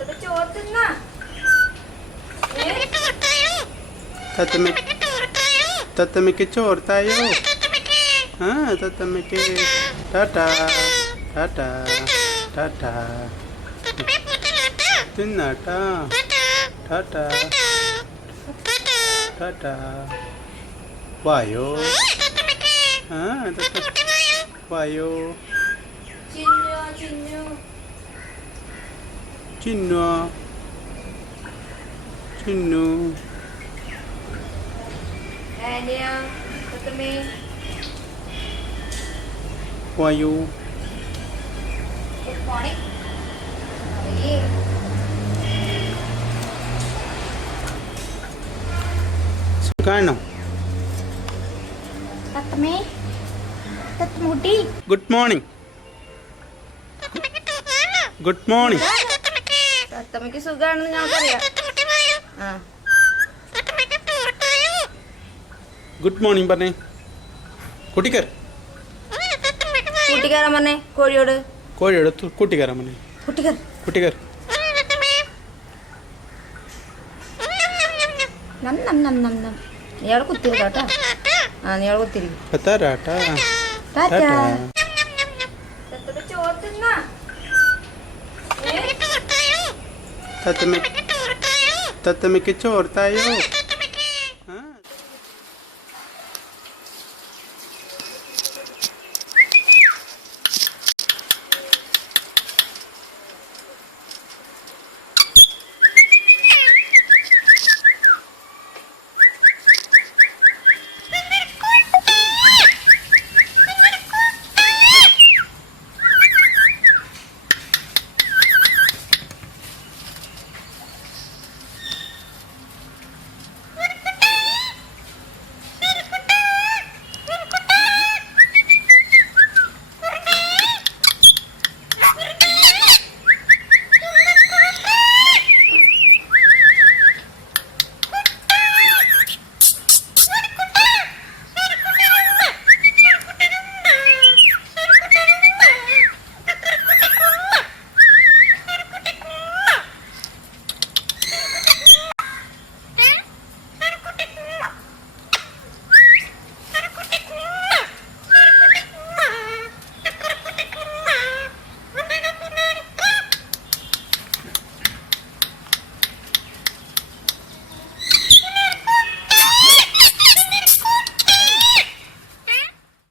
ചോർത്തുന്ന തത്തമ്മയ്ക്ക് ചോർത്തായോ? ആ തത്തമ്മയ്ക്ക് ടാറ്റാ ടാറ്റാ ടാറ്റാ തിന്നാട്ടാ ടാറ്റാ ടാറ്റാ വായോ ആ വായോ ചിന്നു ചിന്നു ചിന്നു ആനിയ തത്തമ്മേ വായോ ഗുഡ് മോർണിംഗ് കാണണം. തത്തമ്മേ തത്തമ്മൂട്ടി ഗുഡ് മോർണിംഗ് ഗുഡ് മോർണിംഗ് തത്തമ്മയ്ക്ക് സുഖാണെന്ന് ഞങ്ങൾക്കറിയാം. ആ ഗുഡ് മോർണിംഗ് പറഞ്ഞേ. കൂട്ടിക്കർ കൂട്ടിക്കാരൻ പറഞ്ഞേ കോഴിയോട്. കോഴിയോട് കൂട്ടിക്കയറാൻ പറഞ്ഞേ. കുട്ടിക്കാർ കൂട്ടിക്കർ നം നം നം നം നം നീയാൾ കുത്തിരിക്ക കേട്ടോ. ആ നീയാൾ കുത്തിരിക്കും. ടാറ്റാ ടാറ്റാ. തത്തമ്മയ്ക്ക് ചോർത്തായോ?